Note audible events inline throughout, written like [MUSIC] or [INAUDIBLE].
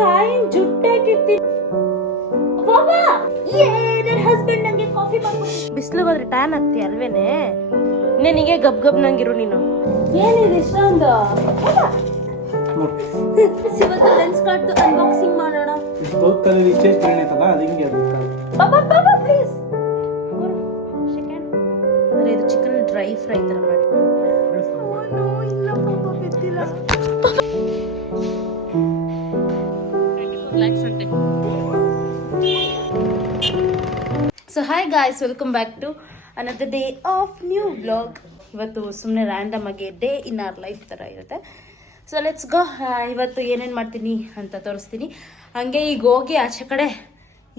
ಕಾಯಿ ಜುಟ್ಟೆ ಕಿತ್ತಿ ಬಾಬಾ! ಏ ನನ್ನ ಹಸ್ಬೆಂಡ್ ನಂಗೆ ಕಾಫಿ ಮಾಡ್ಕೊಡಿ ಬಿಸಿಲು ಬಂದ್ರೆ ಟ್ಯಾನ್ ಆಗ್ತೀಯ ಅಲ್ವೇನೆ? ನಿನಗೆ ಗಬ್ ಗಬ್ ನಂಗಿರು ನೀನು. ಏನಿದೆ ಇಷ್ಟೊಂದು? ಇವತ್ತು ಲೆನ್ಸ್ ಕಾರ್ಡ್ ಅನ್ಬಾಕ್ಸಿಂಗ್ ಮಾಡೋಣ. ಇದು ಕಲರ್ ಇಷ್ಟೇ ಕಡಿಮೆ ಐತಲ್ಲ ಅದು ಹಿಂಗೆ ಅದು ಬಾಬಾ ಬಾಬಾ ಪ್ಲೀಸ್ ಚಿಕನ್ ಅಂದ್ರೆ ಇದು ಚಿಕನ್ ಡ್ರೈ ಫ್ರೈ ತರ ಮಾಡಿ. So hi guys welcome back to another day of new blog ಇವತ್ತು ಸುಮ್ಮನೆ ರ್ಯಾಂಡಮ್ ಆಗಿ ಡೇ ಇನ್ ಆರ್ ಲೈಫ್ ಥರ ಇರುತ್ತೆ. ಸೊ ಲೆಟ್ಸ್ ಗೋ ಇವತ್ತು ಏನೇನು ಮಾಡ್ತೀನಿ ಅಂತ ತೋರಿಸ್ತೀನಿ. ಹಾಗೆ ಈಗ ಹೋಗಿ ಆಚೆ ಕಡೆ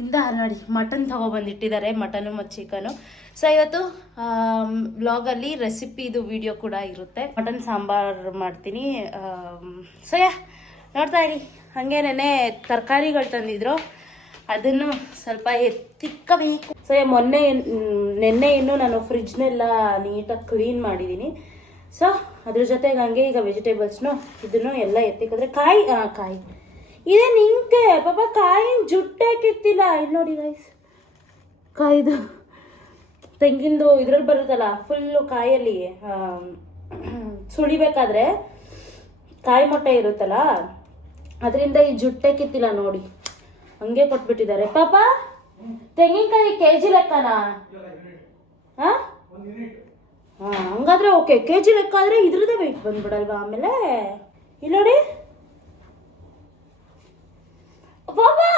ಇಂದ ನೋಡಿ ಮಟನ್ ತಗೊಬಂದಿಟ್ಟಿದ್ದಾರೆ ಮಟನು ಮತ್ತು ಚಿಕನು ಸೊ ಇವತ್ತು ಬ್ಲಾಗಲ್ಲಿ ರೆಸಿಪಿದು ವಿಡಿಯೋ ಕೂಡ ಇರುತ್ತೆ. ಮಟನ್ ಸಾಂಬಾರು ಮಾಡ್ತೀನಿ. ಸೊ ಯಾ ನೋಡ್ತಾ ಇರಿ. ಹಾಗೆ ನೆನೆ ತರಕಾರಿಗಳು ತಂದಿದ್ರು. ಅದನ್ನು ಸ್ವಲ್ಪ ಎತ್ತಿಕ್ಕಬೇಕು ಸೊ ಮೊನ್ನೆ ನಿನ್ನೆ ಇನ್ನು ನಾನು ಫ್ರಿಜ್ನೆಲ್ಲ ನೀಟಾಗಿ ಕ್ಲೀನ್ ಮಾಡಿದ್ದೀನಿ ಸೊ ಅದ್ರ ಜೊತೆಗೆ ಹಂಗೆ ಈಗ ವೆಜಿಟೇಬಲ್ಸ್ನು ಇದನ್ನು ಎಲ್ಲ ಎತ್ತಿಕ್ಕಂದ್ರೆ ಕಾಯಿ ಕಾಯಿ. ಇದೇ ನಿಂಕೆ ಪಾಪ ಕಾಯಿ ಜುಟ್ಟಾಕಿರ್ತಿಲ್ಲ ಇಲ್ಲಿ ನೋಡಿ ಗೈಸ್ ಕಾಯಿದು, ತೆಂಗಿಂದು ಇದ್ರಲ್ಲಿ ಬರುತ್ತಲ್ಲ ಫುಲ್ಲು ಕಾಯಲ್ಲಿ ಸುಳಿಬೇಕಾದ್ರೆ ಕಾಯಿ ಮೊಟ್ಟೆ ಇರುತ್ತಲ್ಲ, ಅದರಿಂದ ಈ ಜುಟ್ಟೆ ಕಿತ್ತಿಲ್ಲ ನೋಡಿ. ಹಂಗೆ ಕೊಟ್ಬಿಟ್ಟಿದ್ದಾರೆ. ಪಾಪ ತೆಂಗಿನಕಾಯಿ ಕೆ ಜಿ ಲೆಕ್ಕನಾ? ಹಾ? ಹಾ ಹಂಗಾದ್ರೆ ಓಕೆ ಕೆ ಜಿ ಲೆಕ್ಕ ಆದ್ರೆ ಇದ್ರದ್ದೇ ವೆಯ್ಟ್ ಬಂದ್ಬಿಡಲ್ವಾ ಆಮೇಲೆ? ಇಲ್ಲಿ ನೋಡಿ. ಬಾಬಾ!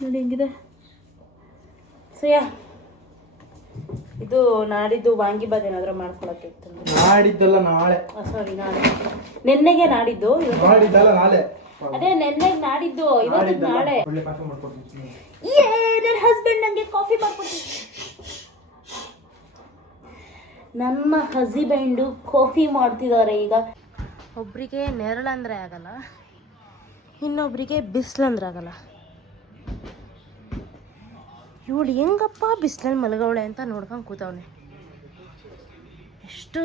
ನೋಡಿ ಹೆಂಗಿದೆ. ಸಯ್ಯ ಇದು ನಾಡಿದ್ದು ವಾಂಗಿಬಾದ್ ಏನಾದ್ರೂ ಮಾಡ್ಕೊಳಕ್ಕೆ ಇತ್ತು ನಾಡಿದ್ದಲ್ಲ ನಾಳೆ. ಸಾರಿ ನಾಳೆ. ನೆನ್ನೆಗೆ ನಾಡಿದ್ದು. ನಾಳೆ. ಅದೇ ನೆನ್ನೆಗೆ ನಾಡಿದ್ದು. ಇವತ್ತು ನಾಳೆ. ಒಳ್ಳೆ ಕಾಫಿ ಮಾಡ್ಕೊಡ್ತೀನಿ. ಏ ನನ್ನ ಹಸ್ಬೆಂಡ್ ನಂಗೆ ಕಾಫಿ ಮಾಡ್ಕೊಡ್ತೀನಿ. ನಮ್ಮ ಹಸ್ಬೆಂಡು ಕಾಫಿ ಮಾಡ್ತಿದ್ದಾರೆ ಈಗ. ಒಬ್ರಿಗೆ ನೆರಳಂದ್ರೆ ಆಗಲ್ಲ ಇನ್ನೊಬ್ರಿಗೆ ಬಿಸಿಲಂದ್ರೆ ಆಗಲ್ಲ. ಇವಳು ಹೆಂಗಪ್ಪ ಬಿಸಿಲಲ್ಲಿ ಮಲಗವಳೆ ಅಂತ ನೋಡ್ಕೊಂಡು ಕೂತವನೆ. ಎಷ್ಟು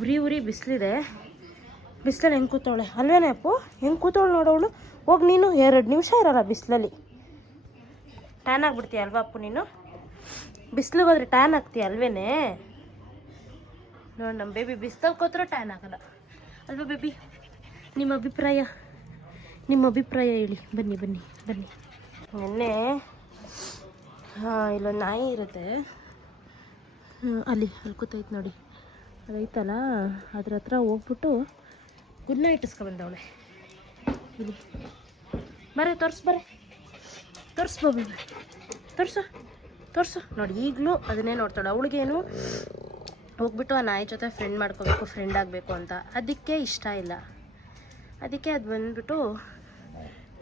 ಉರಿ ಉರಿ ಬಿಸಿಲಿದೆ. ಬಿಸಿಲಲ್ಲಿ ಹೆಂಗೆ ಕೂತವಳೆ? ಅಲ್ವೇನೆ ಅಪ್ಪು? ಹೆಂಗೆ ಕೂತವಳು ನೋಡವಳು ಹೋಗಿ ನೀನು, ಎರಡು ನಿಮಿಷ ಇರೋಲ್ಲ ಬಿಸಿಲಲ್ಲಿ. ಟ್ಯಾನ್ ಆಗ್ಬಿಡ್ತೀಯ ಅಲ್ವಾ ಅಪ್ಪು ನೀನು? ಬಿಸಿಲಿಗೆ ಹೋದ್ರೆ ಟ್ಯಾನ್ ಆಗ್ತೀಯ ಅಲ್ವೇನೆ? ನೋಡಿ ನಮ್ಮ ಬೇಬಿ ಬಿಸಿಲಲ್ಲಿ ಕೂತ್ರೂ ಟ್ಯಾನ್ ಆಗಲ್ಲ. ಅಲ್ವಾ ಬೇಬಿ ನಿಮ್ಮ ಅಭಿಪ್ರಾಯ? ನಿಮ್ಮ ಅಭಿಪ್ರಾಯ ಹೇಳಿ. ಬನ್ನಿ ಬನ್ನಿ ಬನ್ನಿ. ನಿನ್ನೆ, ಹಾಂ, ಇಲ್ಲೊಂದು ನಾಯಿ ಇರುತ್ತೆ. ಅಲ್ಲಿ ಅಲ್ಲಿ ಕೂತೈತೆ ನೋಡಿ. ಅದೈತಲ್ಲ ಅದ್ರ ಹತ್ರ ಹೋಗ್ಬಿಟ್ಟು ಗುಡ್ ನೈಟ್ ಇಸ್ಕೊಬಂದವಳೆ ಇಲ್ಲಿ. ಬರೇ, ತೋರಿಸ್, ಬರೀ. ತೋರಿಸ್ಬೋದು ತೋರಿಸು ತೋರಿಸು, ತೋರ್ಸು. ನೋಡಿ, ಈಗಲೂ ಅದನ್ನೇ ನೋಡ್ತಾಳೆ. ಅವಳಿಗೇನು ಹೋಗ್ಬಿಟ್ಟು ಆ ನಾಯಿ ಜೊತೆ ಫ್ರೆಂಡ್ ಮಾಡ್ಕೋಬೇಕು ಫ್ರೆಂಡ್ ಆಗಬೇಕು ಅಂತ. ಅದಕ್ಕೆ ಇಷ್ಟ ಇಲ್ಲ. ಅದಕ್ಕೆ ಅದು ಬಂದ್ಬಿಟ್ಟು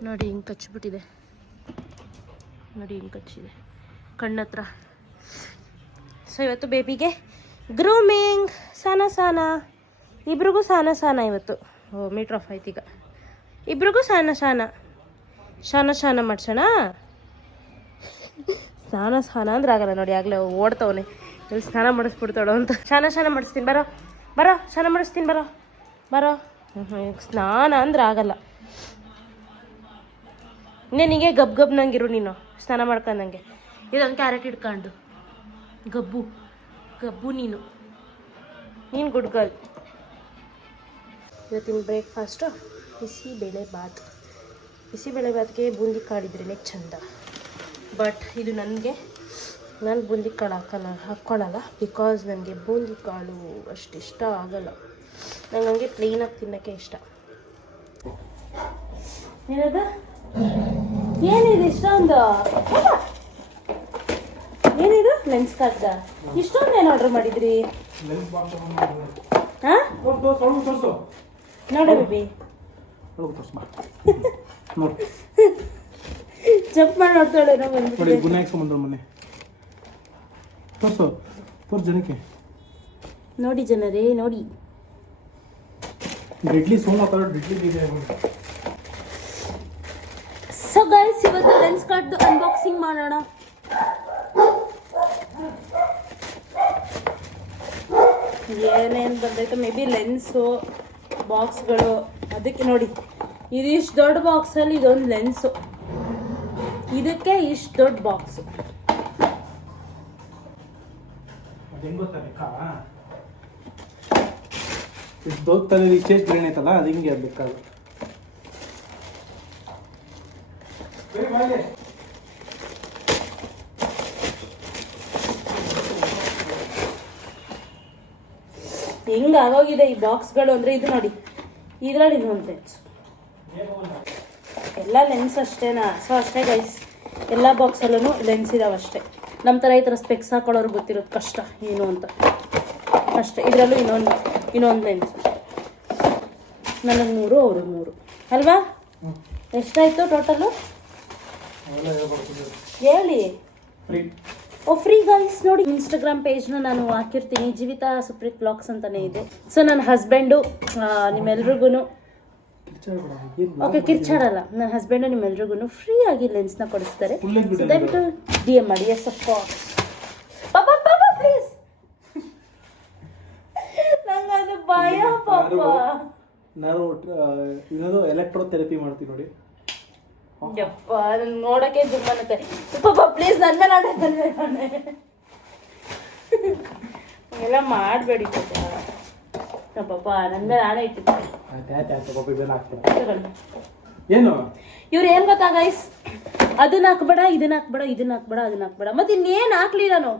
ನೋಡಿ, ಹಿಂಗೆ ಕಚ್ಚಿಬಿಟ್ಟಿದೆ ನೋಡಿ, ಹಿಂಗೆ ಕಚ್ಚಿದೆ. ಕಣ್ಣತ್ರ. ಸೊ ಇವತ್ತು ಬೇಬಿಗೆ ಗ್ರೂಮಿಂಗ್ ಸಾನ ಸಾನ. ಇಬ್ರಿಗೂ ಸಾನ ಸಾನ ಇವತ್ತು. ಓ ಮೀಟ್ರ್ ಆಫ್ ಆಯ್ತು ಈಗ. ಇಬ್ರಿಗೂ ಸಾನ ಸಾನ. ಶಾನ ಶಾನ ಮಾಡ್ಸೋಣ? ಸ್ನಾನ ಸ್ನಾನ ಅಂದ್ರೆ ಆಗಲ್ಲ ನೋಡಿ, ಆಗಲೇ ಓಡ್ತವನೆ. ಇಲ್ಲಿ ಸ್ನಾನ ಮಾಡಿಸ್ಬಿಡ್ತಾಳು ಅಂತ. ಶಾನ ಶಾನ ಮಾಡಿಸ್ತೀನಿ, ಬರೋ. ಬರೋ, ಸ್ನಾನ ಮಾಡಿಸ್ತೀನಿ, ಬರೋ. ಬರೋ. ಸ್ನಾನ ಅಂದ್ರೆ ಆಗಲ್ಲ. ನಿನಗೆ ಗಬ್ ಗಬ್ ನಂಗಿರು ನೀನು, ಸ್ನಾನ ಮಾಡ್ಕೊಂಡಂಗೆ. ಇದೊಂದು ಕ್ಯಾರೆಟ್ ಇಟ್ಕೊಂಡು ಗಬ್ಬು. ಗಬ್ಬು ನೀನು. ನೀನು ಗುಡ್ ಗರ್ಲ್ ಇವತ್ತಿನ ಬ್ರೇಕ್ಫಾಸ್ಟು ಬಿಸಿಬೇಳೆ ಬಾತ್. ಬಿಸಿಬೇಳೆ ಬಾತ್ಗೆ ಬೂಂದಿ ಕಾಳಿದ್ರೇ ಚಂದ. ಬಟ್ ಇದು ನನಗೆ, ನಾನು ಬೂಂದಿ ಕಾಳು ಹಾಕಲ್ಲ ಹಾಕ್ಕೊಳ್ಳಲ್ಲ ಬಿಕಾಸ್ ನನಗೆ ಬೂಂದಿ ಕಾಳು ಅಷ್ಟು ಇಷ್ಟ ಆಗಲ್ಲ. ನಂಗೆ ಹಂಗೆ ಪ್ಲೇನಾಗಿ ತಿನ್ನೋಕ್ಕೆ ಇಷ್ಟ. ಏನದ? ಏನಿದೆ ಇಷ್ಟೊಂದು? ಏನಿದು? ಲೆನ್ಸ್ ಕಾರ್ಡ್ ಇಷ್ಟೊಂದು ಏನು ಆರ್ಡರ್ ಮಾಡಿದ್ರಿ? ಹಾಂ ನೋಡ ಬೇಬಿ. ಜಂಪ್ ಮಾಡಿ ನೋಡ್ತಾಳೆ ಏನೋ ಗುಣ ಮೊನ್ನೆ. ತೋರ್ಸು ತೋರ್ಸು ಜನಕ್ಕೆ. ನೋಡಿ ಜನರೇ ನೋಡಿ. ಡೆಡ್ಲಿ ಸೋಮ ಡೆಡ್ಲಿ ಇದೆ ಸೊ ಗೈಸ್ ಇವತ್ತು ಲೆನ್ಸ್ ಕಾರ್ಡ್ದು ಅನ್ಬಾಕ್ಸಿಂಗ್ ಮಾಡೋಣ. ಏನೇನು ಬಂದೈತೆ ಮೇ ಬಿ ಲೆನ್ಸು ಬಾಕ್ಸ್ಗಳು ಅದಕ್ಕೆ ನೋಡಿ. ಇದಿಷ್ಟು ದೊಡ್ಡ ಬಾಕ್ಸಲ್ಲಿ ಇದೊಂದು ಲೆನ್ಸು ಇದಕ್ಕೆ ಇಷ್ಟು ದೊಡ್ಡ ಬಾಕ್ಸು ಇಷ್ಟು ಇದು ದೊಡ್ಡ ತಲೆ ಅದು ಹಿಂಗೆ ಅದು ಲೆಕ್ಕ ಅದು ಏ, ಬಾಯ್ಲೆ. ಹೆಂಗ್ ಆಗೋಗಿದೆ ಈ ಬಾಕ್ಸ್ಗಳು ಅಂದರೆ ಇದು ನೋಡಿ ಇದರಲ್ಲಿ ಇದೊಂದು ಲೆನ್ಸ್ ಎಲ್ಲ ಲೆನ್ಸ್ ಅಷ್ಟೇನಾ? ಸೊ ಅಷ್ಟೇ ಗೈಸ್ ಎಲ್ಲ ಬಾಕ್ಸಲ್ಲೂ ಲೆನ್ಸ್ ಇದಾವೆ ಅಷ್ಟೇ. ನಮ್ಮ ಥರ ಈ ಥರ ಸ್ಪೆಕ್ಸ್ ಹಾಕೊಳ್ಳೋರು ಗೊತ್ತಿರೋದು ಕಷ್ಟ ಏನು ಅಂತ. ಅಷ್ಟೇ ಇದರಲ್ಲೂ ಇನ್ನೊಂದು ಇನ್ನೊಂದು ಲೆನ್ಸ್ ನನಗೆ ಮೂರು ಅವರು ಮೂರು. ಅಲ್ವಾ. ಎಷ್ಟಾಯಿತು ಟೋಟಲು. ಹೇಳಿ. ಓ ಫ್ರೀ ಗೈಸ್ ನೋಡಿ ಇನ್ಸ್ಟಾಗ್ರಾಮ್ ಪೇಜ್ನ ನಾನು ಹಾಕಿರ್ತೀನಿ. ಜೀವಿತ ಸುಪ್ರೀತ್ ಬ್ಲಾಗ್ಸ್ ಅಂತಾನೆ ಇದೆ. ಸೊ ನನ್ನ ಹಸ್ಬೆಂಡು ನಿಮ್ಮೆಲ್ರಿಗೂ. ಓಕೆ ಕಿರ್ಚಾಡಲ್ಲ. ನನ್ನ ಹಸ್ಬೆಂಡು ನಿಮ್ಮೆಲ್ರಿಗೂ ಫ್ರೀ ಆಗಿ ಲೆನ್ಸ್ನ ಕೊಡಿಸ್ತಾರೆ. ದಯವಿಟ್ಟು ಡಿ ಎಂ ಮಾಡಿ. ಎಸ್ ಅಫ್ ಕೋರ್ಸ್ ಪಾಪ ಪಾಪ ಪ್ಲೀಸ್ ನಂಗೆ ಅದು ಭಯ ಪಾಪ. ನಾನು ಇನ್ನೊಂದು ಎಲೆಕ್ಟ್ರೋ ಥೆರಪಿ ಮಾಡ್ತೀನಿ ನೋಡಿ. ಯಪ್ಪ ನನ್ ನೋಡಕ್ಕೆ ದುಮ್ಮನತ್ತೆ ಪಾಪ ಪ್ಲೀಸ್ ನನ್ನ ಮೇಲೆ ಆಡೇ ಎಲ್ಲ ಮಾಡಬೇಡಿ ಪಾಪ ನನ್ನ ಮೇಲೆ ಆಣೆ. ಏನು? ಇವ್ರು ಏನ್ ಗೊತ್ತಾ ಗೈಸ್ ಅದನ್ನ ಹಾಕ್ಬೇಡ ಇದನ್ನ ಹಾಕ್ಬೇಡ ಇದನ್ನ ಹಾಕ್ಬೇಡ ಅದನ್ನ ಹಾಕ್ಬೇಡ. ಮತ್ತೆ ಇನ್ನೇನ್ ಹಾಕ್ಲಿ ನಾನು?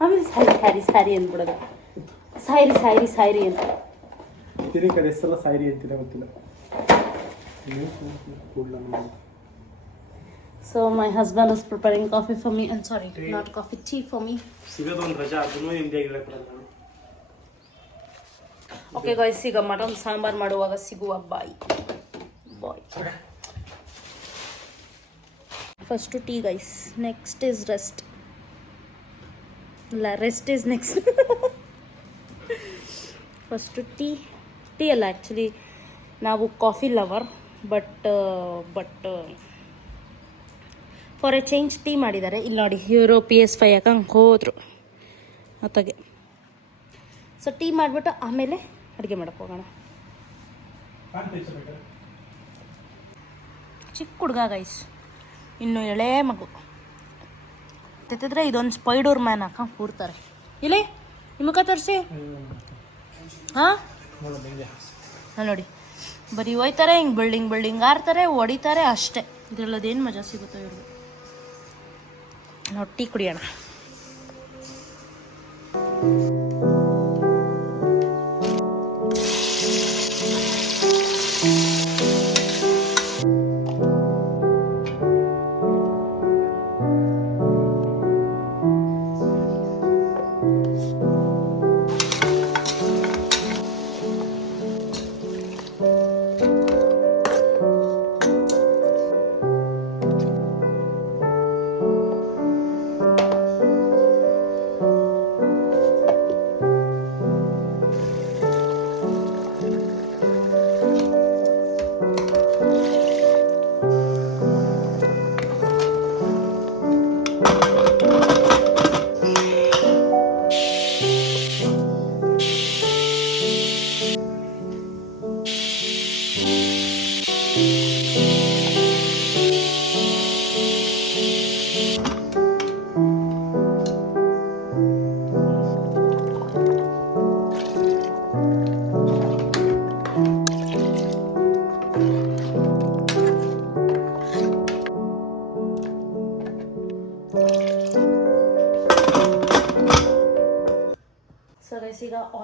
ಆಮೇಲೆ ಸಾರಿ ಸಾರಿ ಸಾರಿ ಅಂದ್ಬಿಡೋದು. ಸಾಯ್ರಿ ಸಾಯ್ರಿ ಸಾಯ್ರಿ ಅಂತ. ತಿರುಗಿ ಕಡೆ ಹೆಸರೆಲ್ಲ ಸಾಯಿರಿ ಅಂತಿಲ್ಲ ಗೊತ್ತಿಲ್ಲ. So my husband is preparing coffee for me and sorry not coffee tea for me ಸಿಗೋದು ಒಂದು ರಜಾ ಅದನ್ನು ಹಿಂದಿಯಾಗಿಲ್ಲ ಕೊಡಲ್ಲ ಓಕೆ ಗಾಯ್ಸ್ ಈಗ ಮಟನ್ ಸಾಂಬಾರ್ ಮಾಡುವಾಗ ಸಿಗುವ bye. Bye first tea guys next is rest ಇಲ್ಲ rest is next first tea tea ಅಲ್ಲ ಆ್ಯಕ್ಚುಲಿ ನಾವು coffee lover but but for a change tea ಮಾಡಿದ್ದಾರೆ. ಇಲ್ಲಿ ನೋಡಿ ಹೀರೋ ಪಿ ಎಸ್ ಫೈ ಹಾಕಂಗೆ ಹೋದರು. ಅತ್ತಾಗೆ. ಸೊ ಟೀ ಮಾಡಿಬಿಟ್ಟು ಆಮೇಲೆ ಅಡುಗೆ ಮಾಡಕ್ಕೆ ಹೋಗೋಣ. ಚಿಕ್ಕ ಹುಡುಗ ಗೈಸ್ ಇನ್ನು ಎಳೆ ಮಗು. ತೆತ್ತಿದ್ರೆ ಇದೊಂದು ಸ್ಪೈಡೋರ್ ಮ್ಯಾನ್ ಹಾಕೊಂಡು ಕೂರ್ತಾರೆ. ಇಲ್ಲಿ ಮುಖ ತರಿಸಿ. ಹಾಂ? ನೋಡಿ ಬರೀ ಹೋಯ್ತಾರೆ, ಹಿಂಗೆ ಬಿಲ್ಡಿಂಗ್ ಬಿಲ್ಡಿಂಗ್ ಆರ್ತಾರೆ, ಹೊಡಿತಾರೆ ಅಷ್ಟೇ. ಇದ್ರಲ್ಲದೇನು ಮಜಾ ಸಿಗುತ್ತೋ ಇವ್ರಿಗೆ? ನಾವು ಟೀ ಕುಡಿಯೋಣ.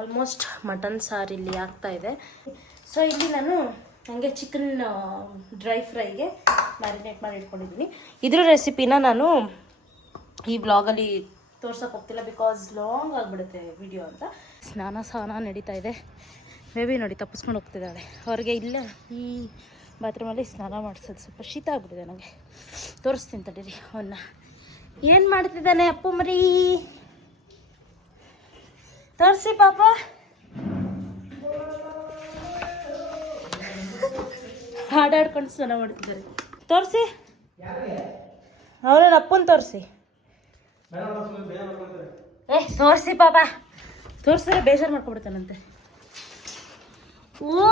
ಆಲ್ಮೋಸ್ಟ್ ಮಟನ್ ಸಾರು ಇಲ್ಲಿ ಆಗ್ತಾ ಇದೆ. ಸೊ ಇಲ್ಲಿ ನಾನು ನನಗೆ ಚಿಕನ್ ಡ್ರೈ ಫ್ರೈಗೆ ಮ್ಯಾರಿನೇಟ್ ಮಾಡಿ ಇಟ್ಕೊಂಡಿದ್ದೀನಿ. ಇದ್ರ ರೆಸಿಪಿನ ನಾನು ಈ ಬ್ಲಾಗಲ್ಲಿ ತೋರ್ಸೋಕೆ ಹೋಗ್ತಿಲ್ಲ ಬಿಕಾಸ್ ಲಾಂಗ್ ಆಗಿಬಿಡುತ್ತೆ ವಿಡಿಯೋ ಅಂತ. ಸ್ನಾನ ಸ್ನಾನ ನಡೀತಾ ಇದೆ. ಬೇಬಿ ನೋಡಿ, ತಪ್ಪಿಸ್ಕೊಂಡು ಹೋಗ್ತಿದ್ದಾಳೆ. ಅವ್ರಿಗೆ ಇಲ್ಲ, ಈ ಬಾತ್ರೂಮಲ್ಲಿ ಸ್ನಾನ ಮಾಡಿಸೋದು ಸ್ವಲ್ಪ ಶೀತ ಆಗ್ಬಿಟ್ಟಿದೆ ನನಗೆ ತೋರಿಸ್ತೀನಿ ತಡೀರಿ ಅವನ್ನ ಏನು ಮಾಡ್ತಿದ್ದಾನೆ ಅಪ್ಪು ಮರಿ? ತೋರಿಸಿ ಪಾಪ. ಹಾಡಾಡ್ಕೊಂಡು ಸ್ನಾನ ಮಾಡ್ತಿದ್ದಾರೆ. ತೋರಿಸಿ. ಅವ್ರನ್ನ ಅಪ್ಪನ್ ತೋರಿಸಿ. ಏ, ತೋರಿಸಿ ಪಾಪ. ತೋರಿಸಿದ್ರೆ ಬೇಜಾರು ಮಾಡ್ಕೊಬಿಡ್ತಾನಂತೆ. ಓ,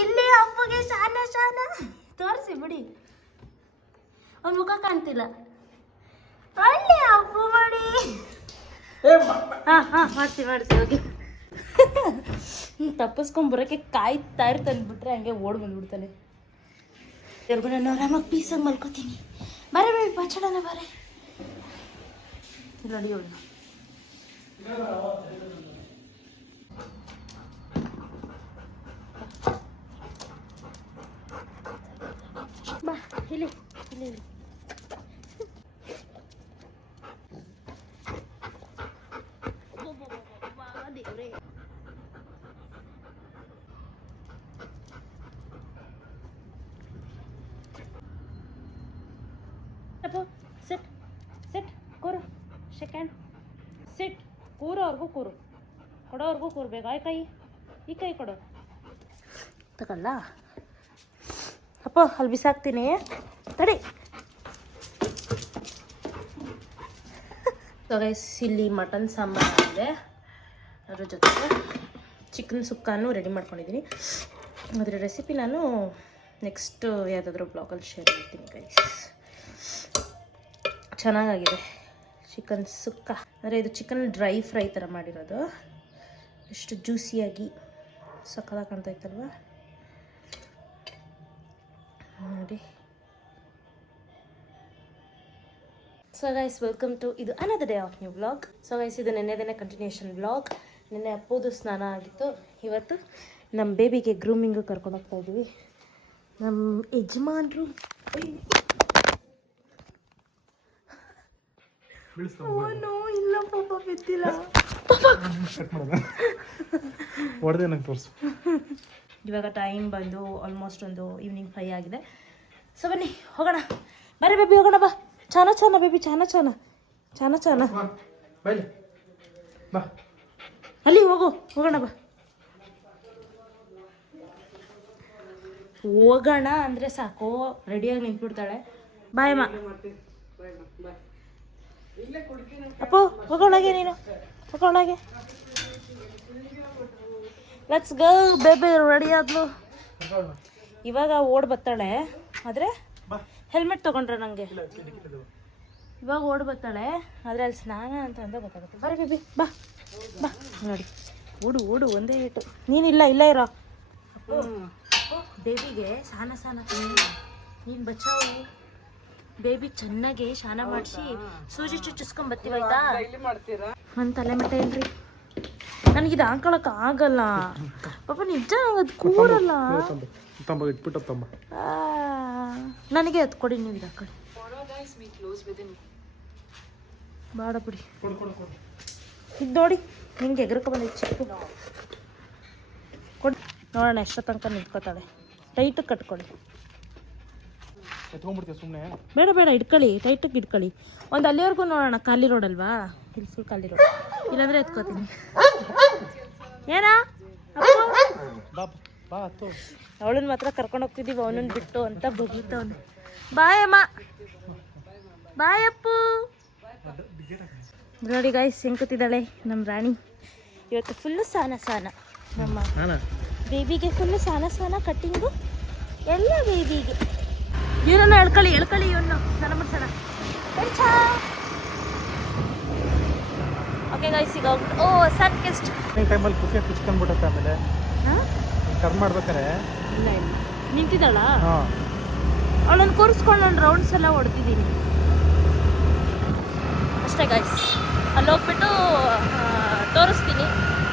ಇಲ್ಲಿ ಅಪ್ಪಗೆ ಶಾನ ಶಾನ. ತೋರಿಸಿ ಬಿಡಿ. ಅವ್ನ ಮುಖ ಕಾಣ್ತಿಲ್ಲ. ಅಲ್ಲಿ ಅಪ್ಪು ಮಾಡಿ ಹಾ ಹಾ ಮಾಡಿಸಿ ಮಾಡಿಸಿ ಹೋಗಿ ತಪ್ಪಿಸ್ಕೊಂಬರಕ್ಕೆ ಕಾಯ್ತಾ ಇರ್ತಾನೆ ಬಿಟ್ರೆ ಹಂಗೆ ಓಡ್ ಬಂದ್ಬಿಡ್ತಾನೆ. ಎಲ್ಗೂ ನಾನು ಆರಾಮಾಗಿ ಪೀಸಾಗಿ ಮಲ್ಕೋತೀನಿ. ಬರೇ ಬೇಡ ಬಚ್ಚಡನ ಬರೇ. ನೋಡಿ ಅವಳು ಬಾ, ಇಲ್ಲಿ ಇಲ್ಲಿ ಇಲ್ಲಿ. ಅಪ್ಪ ಸಿಟ್ ಸಿಟ್ ಕೂರು. ಸೆಕೆಂಡ್ ಸಿಟ್ ಕೂರೋವರೆಗೂ ಕೂರು. ಕೊಡೋವರೆಗೂ ಕೂರ್ಬೇಕು ಆ ಕೈ, ಈ ಕೈ ಕೊಡು. ತಗೊಳ್ಳ? ಅಪ್ಪ, ಅಲ್ಲಿ ಬಿಸಾಕ್ತೀನಿ. ತಡಿ. ಸೊ ಸಿಲ್ಲಿ ಮಟನ್ ಸಾಂಬಾರು ಇದೆ ಅದ್ರ ಜೊತೆಗೆ ಚಿಕನ್ ಸುಕ್ಕಾನು ರೆಡಿ ಮಾಡ್ಕೊಂಡಿದ್ದೀನಿ ಅದರ ರೆಸಿಪಿ ನಾನು ನೆಕ್ಸ್ಟ್ ಯಾವುದಾದ್ರೂ ಬ್ಲಾಗಲ್ಲಿ ಶೇರ್ ಮಾಡ್ತೀನಿ ಗೈಸ್ ಚೆನ್ನಾಗಾಗಿದೆ ಚಿಕನ್ ಸುಕ್ಕ. ಅಂದರೆ ಇದು ಚಿಕನ್ ಡ್ರೈ ಫ್ರೈ ಥರ ಮಾಡಿರೋದು. ಎಷ್ಟು ಜ್ಯೂಸಿಯಾಗಿ ಕಾಣ್ತಾ ನೋಡಿ. ಸೊ ಗೈಸ್ ವೆಲ್ಕಮ್ ಟು ಇದು another day of new blog so guys ಇದು ನೆನ್ನೆ ಕಂಟಿನ್ಯೂಷನ್ ವ್ಲಾಗ್ ನೆನ್ನೆ ಅಪ್ಪುದು ಸ್ನಾನ ಆಗಿತ್ತು. ಇವತ್ತು ನಮ್ಮ ಬೇಬಿಗೆ ಗ್ರೂಮಿಂಗು ಕರ್ಕೊಂಡು ಹೋಗ್ತಾ ಇದ್ದೀವಿ. ನಮ್ಮ ಯಜಮಾನ್ರು. ಇಲ್ಲ ಪಾಪ ಬಿದ್ದಿಲ್ಲ. ತೋರಿಸು. ಇವಾಗ ಟೈಮ್ ಬಂದು ಆಲ್ಮೋಸ್ಟ್ ಒಂದು ಈವ್ನಿಂಗ್ ಫೈ ಆಗಿದೆ. ಸೊ ಬನ್ನಿ ಹೋಗೋಣ. ಬರೀ ಬೇಬಿ ಹೋಗೋಣ ಬಾ. ಚಾನ ಚಾನ ಬೇಬಿ ಚಾನ ಚಾನ. ಚಾನ ಚಾನ. ಬಾ. ಅಲ್ಲಿ ಹೋಗು, ಹೋಗೋಣ ಬಾ. ಹೋಗೋಣ ಅಂದರೆ ಸಾಕು. ರೆಡಿಯಾಗಿ ನಿಂತ್ಬಿಡ್ತಾಳೆ. ಬಾಯಮ್ಮ ಅಪ್ಪು, ಹೋಗೋಳಗೆ ನೀನು. ಹೋಗೋಳಗೆ. ಲೆಟ್ಸ್ ಗೋ ಬೇಬಿ ರೆಡಿ ಆದ್ಲು. ಇವಾಗ ಓಡ್ ಬತ್ತಾಳೆ ಆದರೆ ಹೆಲ್ಮೆಟ್ ತಗೊಂಡ್ರೆ ನನಗೆ ಇವಾಗ ಓಡ್ ಬತ್ತಾಳೆ ಆದರೆ ಅಲ್ಲಿ ಸ್ನಾನ ಅಂತ ಅಂದ್ರೆ ಗೊತ್ತಾಗುತ್ತೆ. ಬರೀ ಬೇಬಿ ಬಾ. ಬಾ ನೋಡಿ. ಓಡು ಓಡು ಒಂದೇ ಏಟು ನೀನಿಲ್ಲ ಇಲ್ಲ ಇರೋ. ಬೇಬಿಗೆ ಸ್ನಾನ ಸ್ನಾನ ನೀನು ಬಚಾವು? ಬೇಬಿ ಚೆನ್ನಾಗಿ ಸ್ನಾನ ಮಾಡಿಸಿ ಸೂಜಿ ಚುಚ್ಚಿಸ್ಕೊಂಡ್ ಬರ್ತೀವಿ ಆಯ್ತಾ? ನನ್ನ ತಲೆ ಮಟ್ಟ ಏನ್ರಿ? ನನಗಿದು ಹಾಕೊಳಕ್ ಆಗಲ್ಲ. ಪಾಪ ನಿಜ ಅದು ಕೂರಲ್ಲ. ತಂಬ ಇಟ್ಬಿಟ್ಟು ಆ, ನನಗೆ ಅದು ಕೊಡಿ ನೀವು ಇದು ಹಾಕೊಳ್ಳಿ ಬಾಡ ಬಿಡಿ. ಕೊಡು ಕೊಡು ಕೊಡು. ಇದು ನೋಡಿ ನಿಂಗೆ ಎಗರ್ಕೊ ಬಂದಿತ್ತು ಚಿಕ್ಕು ಕೊಡಿ ನೋಡೋಣ ಎಷ್ಟೋ ತನಕ ನಿಂತ್ಕೋತಾಳೆ ಟೈಟಿಗೆ ಕಟ್ಕೊಳ್ಳಿ ಸುಮ್ಮನೆ ಬೇಡ ಬೇಡ ಇಟ್ಕೊಳ್ಳಿ ಟೈಟಿಗೆ ಇಟ್ಕೊಳ್ಳಿ. ಒಂದು ಅಲ್ಲಿವರೆಗೂ ನೋಡೋಣ ಖಾಲಿ ರೋಡ್ ಅಲ್ವಾ? ಇಲ್ಲಿ ಫುಲ್ ಖಾಲಿ ರೋಡ್ ಇಲ್ಲಾಂದ್ರೆ ಎತ್ಕೋತೀನಿ. ಏನಾ? ಅವಳನ್ನ ಮಾತ್ರ ಕರ್ಕೊಂಡು ಹೋಗ್ತಿದ್ದೀವಿ ಅವನನ್ನ ಬಿಟ್ಟು ಅಂತ ಬಗ್ಗಿತ್ತವನು ಬಾಯಮ್ಮ ಬಾಯಪ್ಪು ನೋಡಿ ಗಾಯ್ಸ್ ಸಿಂಕುತ್ತಿದ್ದಾಳೆ ಕೂತಿದ್ದಾಳೆ ನಮ್ಮ ರಾಣಿ. ಇವತ್ತು ಫುಲ್ಲು ಸಾನ ಸಾನ ನಮ್ಮ ಬೇಬಿಗೆ ಫುಲ್ಲು ಸಾನ ಸಾನ ಕಟ್ಟಿಂಗು ಎಲ್ಲ ಬೇಬಿಗೆ ಇವನನ್ನು ಎಳ್ಕೊಳ್ಳಿ ಎಳ್ಕೊಳ್ಳಿ ಇವನು ಸ್ನಾನ ಮಾಡ್ಸೋಣ. ಓಕೆ ಗಾಯ್ಸ್ ಈಗ ಹೋಗ್ಬಿಟ್ಟು ಓ ಸನ್ ಗೆಸ್ಟ್ ಟೈಮಲ್ಲಿ ಕುಕ್ಕೆ ಕುಚ್ಕೊಂಡ್ಬಿಟ್ಟತ್ತೆ ಆಮೇಲೆ. ಕರ್ ಮಾಡ್ಬೇಕಾರೆ ಇಲ್ಲ ಇಲ್ಲ. ನಿಂತಿದ್ದಾಳ? ಹಾಂ. ಅವಳನ್ನು ಕೂರಿಸ್ಕೊಂಡು ನಾನು ರೌಂಡ್ಸ್ ಎಲ್ಲ ಹೊಡೆದಿದ್ದೀನಿ. ಅಷ್ಟೇ ಗಾಯ್ಸ್ ಅಲ್ಲಿ ಹೋಗ್ಬಿಟ್ಟು ತೋರಿಸ್ತೀನಿ.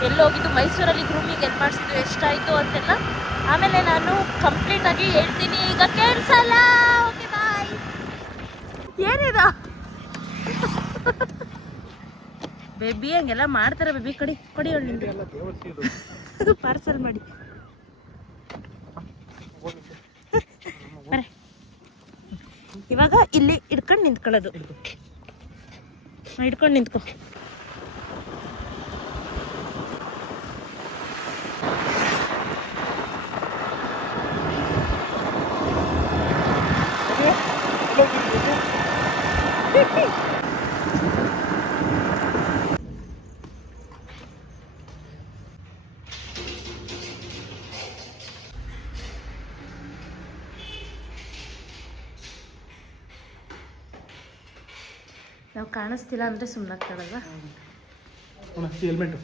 ಎಲ್ಲಿ ಹೋಗಿದ್ದು ಮೈಸೂರಲ್ಲಿ ಗ್ರೂಮಿಂಗ್ ಎಲ್ಲಿ ಮಾಡಿಸಿದ್ದು, ಎಷ್ಟಾಯಿತು ಅಂತೆಲ್ಲ. ಆಮೇಲೆ ನಾನು ಕಂಪ್ಲೀಟಾಗಿ ಹೇಳ್ತೀನಿ. ಈಗ ಕೇಳಿಸಲ್ಲ? Okay bye ಏನಿದ? ಬೇಬಿ ಹಂಗೆಲ್ಲ ಮಾಡ್ತಾರೆ ಬೇಬಿ ಕಡಿ, ಕೊಡಿ ಹೇಳಿ ಪಾರ್ಸಲ್ ಮಾಡಿ. [LAUGHS] ಇವಾಗ ಇಲ್ಲಿ ಇಟ್ಕೊಂಡು ನಿಂತ್ಕೊಳ್ಳೋದು. ಹಾ, ಹಿಡ್ಕೊಂಡು ಕಾಣಿಸ್ತಿಲ್ಲ ಅಂದರೆ ಸುಮ್ಮನಾಗ್ತಾಳಲ್ವ ಹೆಲ್ಮೆಟ್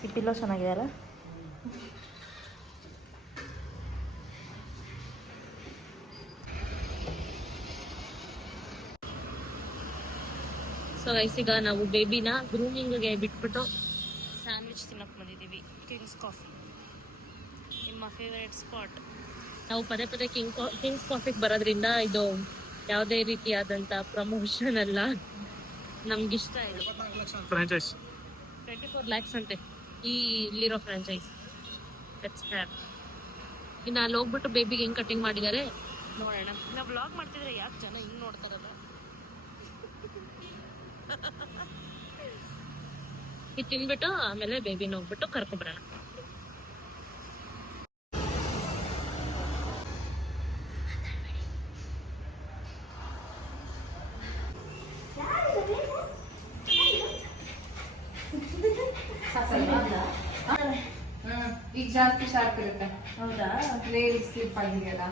ಈ ಪಿಲ್ಲೋ ಚೆನ್ನಾಗಿದೆಯಲ್ಲ ಸೊ ಈಗ ನಾವು ಬೇಬಿನ ಗ್ರೂಮಿಂಗ್ಗೆ ಬಿಟ್ಬಿಟ್ಟು ಸ್ಯಾಂಡ್ವಿಚ್ ತಿನ್ನಕ್ಕೆ ಬಂದಿದ್ದೀವಿ. ಕಿಂಗ್ಸ್ ಕಾಫಿ ನಿಮ್ಮ ಫೇವರೇಟ್ ಸ್ಪಾಟ್ ನಾವು ಪದೇ ಪದೇ ಕಿಂಗ್ ಕಿಂಗ್ಸ್ ಕಾಫಿಗೆ ಬರೋದ್ರಿಂದ ಇದು ಯಾವುದೇ ರೀತಿಯಾದಂಥ ಪ್ರಮೋಷನ್ ಅಲ್ಲ ನಮ್ಗಿಷ್ಟ ಇದು ಫ್ರಾಂಚೈಸ್ ಟ್ವೆಂಟಿ ಫೋರ್ ಲ್ಯಾಕ್ಸ್ ಅಂತೆ. ಈ ಇಲ್ಲಿರೋ ಫ್ರಾಂಚೈಸ್ ಇನ್ನು ಅಲ್ಲಿ ಹೋಗ್ಬಿಟ್ಟು ಬೇಬಿಗೆ ಹೆಂಗ್ ಕಟಿಂಗ್ ಮಾಡಿದ್ದಾರೆ? ನೋಡೋಣ. ನಾವು ಬ್ಲಾಗ್ ಮಾಡ್ತಿದ್ರೆ ಯಾಕೆ ಜನ ಹಿಂಗ್ ನೋಡ್ತಾರಲ್ಲ? [LAUGHS] ಇದು ತಿನ್ಬಿಟ್ಟು ಆಮೇಲೆ ಬೇಬಿನ ಹೋಗ್ಬಿಟ್ಟು ಕರ್ಕೊಂಬರೋಣ ಸ್ಲಿಪ್ ಆಗಿದೆಯಲ್ಲ?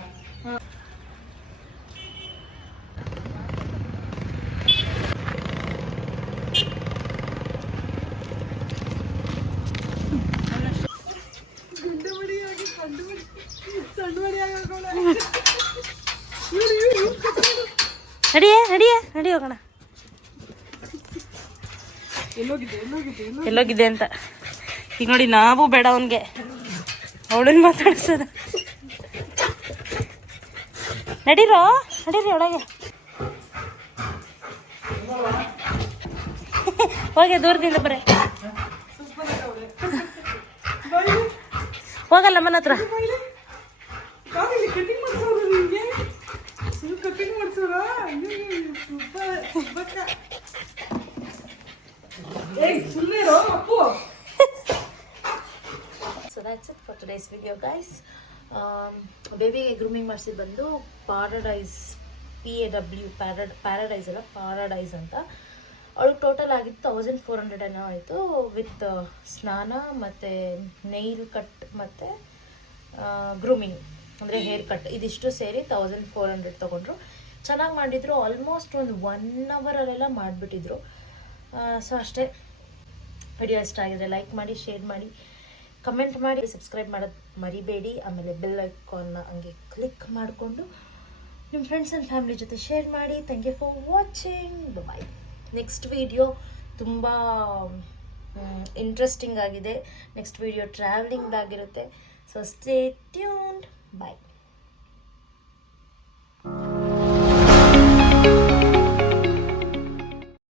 ನಡಿಯೇ ನಡಿಯೇ ನಡಿ ಹೋಗೋಣ. ಅಂತ. ಈಗ ನೋಡಿ ನಾವು ಬೇಡ ಅವನ್ಗೆ. ಅವಳನ್ನ ಮಾತಾಡ್ಸೋದು. ನಡೀರೋ? ನಡೀರಿ ಒಳಗೆ. ಹೋಗಿ ದೂರದಿಂದ ಬರೇ ಹೋಗಲ್ಲ ಮನ ಹತ್ರ. ಕಟಿಂಗ್ ಮಾಡ್ಸೋರು ನಿಮಗೆ ಕಟಿಂಗ್ ಮಾಡ್ಸೋರ ಏಯ್ ಸುಮ್ಮನೆ ಗೈಸ್ ಬೇಬಿಗೆ ಗ್ರೂಮಿಂಗ್ ಮಾಡಿಸಿದ್ದು ಬಂದು ಪ್ಯಾರಡೈಸ್ ಪಿ ಎ ಡಬ್ಲ್ಯೂ ಪ್ಯಾರಡ್ ಪ್ಯಾರಡೈಸ್ ಅಲ್ಲ ಪಾರಡೈಸ್ ಅಂತ. ಅವಳು ಟೋಟಲ್ ಆಗಿತ್ತು ತೌಸಂಡ್ ಫೋರ್ ಹಂಡ್ರೆಡ್ ಏನೋ ಆಯಿತು ವಿತ್ ಸ್ನಾನ ಮತ್ತು ನೈಲ್ ಕಟ್ ಮತ್ತು ಗ್ರೂಮಿಂಗ್ ಅಂದರೆ ಹೇರ್ ಕಟ್ ಇದಿಷ್ಟು ಸೇರಿ ತೌಸಂಡ್ ಫೋರ್ ಹಂಡ್ರೆಡ್ ತೊಗೊಂಡ್ರು. ಚೆನ್ನಾಗಿ ಮಾಡಿದ್ರು ಆಲ್ಮೋಸ್ಟ್ ಒಂದು ಒನ್ ಅವರಲ್ಲೆಲ್ಲ ಮಾಡಿಬಿಟ್ಟಿದ್ರು. ಸೊ ಅಷ್ಟೇ. ವಿಡಿಯೋ ಇಷ್ಟ ಆಗಿದೆ ಲೈಕ್ ಮಾಡಿ ಶೇರ್ ಮಾಡಿ ಕಮೆಂಟ್ ಮಾಡಿ ಸಬ್ಸ್ಕ್ರೈಬ್ ಮಾಡೋದು ಮರಿಬೇಡಿ, ಆಮೇಲೆ ಬೆಲ್ ಐಕಾನ್ನ ಹಂಗೆ ಕ್ಲಿಕ್ ಮಾಡಿಕೊಂಡು ನಿಮ್ಮ ಫ್ರೆಂಡ್ಸ್ ಆ್ಯಂಡ್ ಫ್ಯಾಮಿಲಿ ಜೊತೆ ಶೇರ್ ಮಾಡಿ. Thank you for watching bye next video ತುಂಬ ಇಂಟ್ರೆಸ್ಟಿಂಗ್ ಆಗಿದೆ. ನೆಕ್ಸ್ಟ್ ವಿಡಿಯೋ ಟ್ರಾವೆಲಿಂಗ್ದಾಗಿರುತ್ತೆ ಸೊ ಸ್ಟೇ ಟ್ಯೂನ್ಡ್ ಬಾಯ್